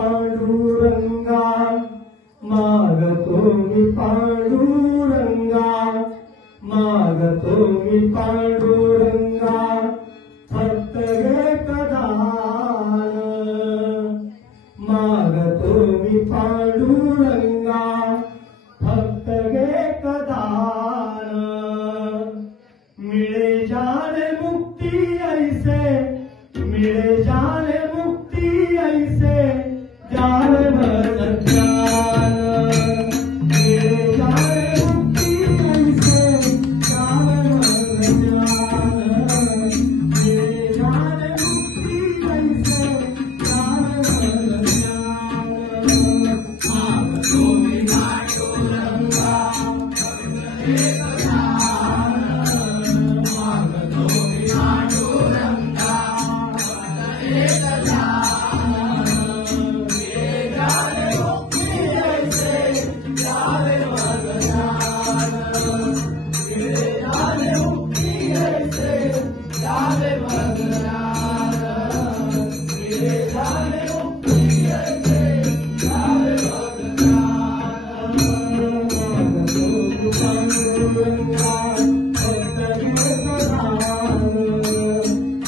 पांडुरंगा मागतो मी पांडुरंगा मागतो मी पांडुरंगा फक्त एक दान मागतो मी पांडुरंगा फक्त एक दान मिळे जाने मुक्ती ऐसे मिळे जाने मुक्ती ऐसे ज्ञान भर ज्ञान मिळे जाने मुक्ती ऐसे ज्ञान भर ज्ञान मिळे जाने मुक्ती ऐसे ज्ञान भर ज्ञान मागतो मी पांडुरंगा एक दान मागतो मी पांडुरंगा एक दान मिळे जाने मुक्ती ऐसे ज्ञान भर ज्ञान मिळे जाने मुक्ती ऐसे ज्ञान भर ज्ञान मिळे जाने मुक्ती ऐसे ज्ञान भर ज्ञान मागतो मी पांडुरंगा फक्त एक दान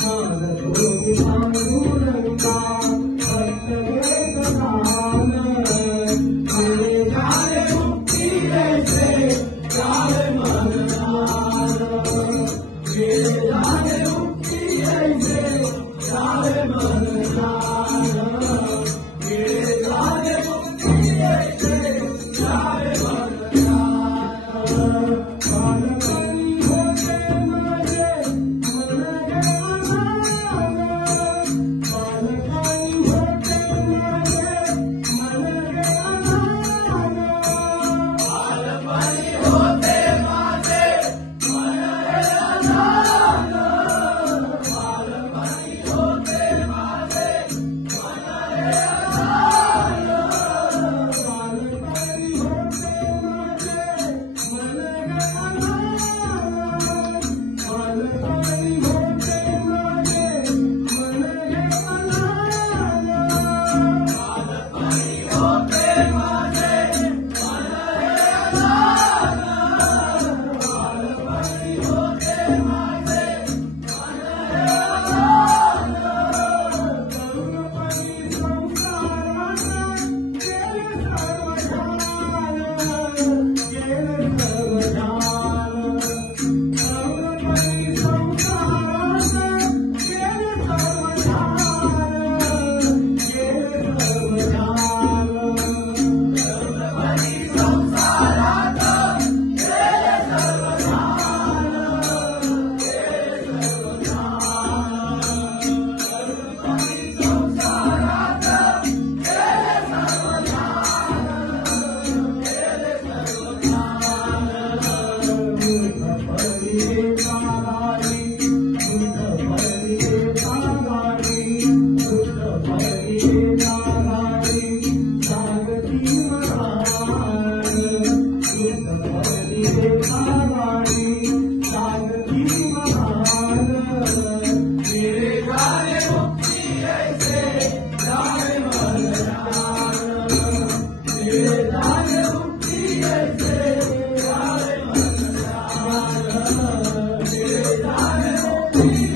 मागतो मी पांडुरंगा फक्त एक दान मिळे जाने मुक्ती ऐसे ज्ञान भर ज्ञान मिळे जाने मुक्ती ऐसे ज्ञान भर ज्ञान मिळे जाने मुक्ती ऐसे ज्ञान भर ज्ञान बालपणी होते माझे मन गेला बालपणी होते माझे मन गेला बालपणी होते माझे मन गेला बालपणी होते माझे मन गेला बालपणी होते माझे मन गेला बालपणी होते माझे मन गेला बालपणी होते माझे मन गेला बालपणी होते माझे मन तरुणपणी संसारात गेले सर्व जाण गेले सर्व जाण तरुणपणी संसारात गेले सर्व जाण गेले सर्व जाण तरुणपणी संसारात गेले सर्व जाण गेले सर्व जाण तरुणपणी संसारात गेले सर्व जाण गेले सर्व जाण बुद्ध पडली कागारी बुद्ध पडली कागारी बुद्ध पडली कागारी जागती महान बुद्ध पडली कागारी जागती महान मिळे जाने मुक्ती ऐसे ज्ञान भर ज्ञान मिळे जाने मुक्ती ऐसे ज्ञान भर ज्ञान मिळे जाने मुक्ती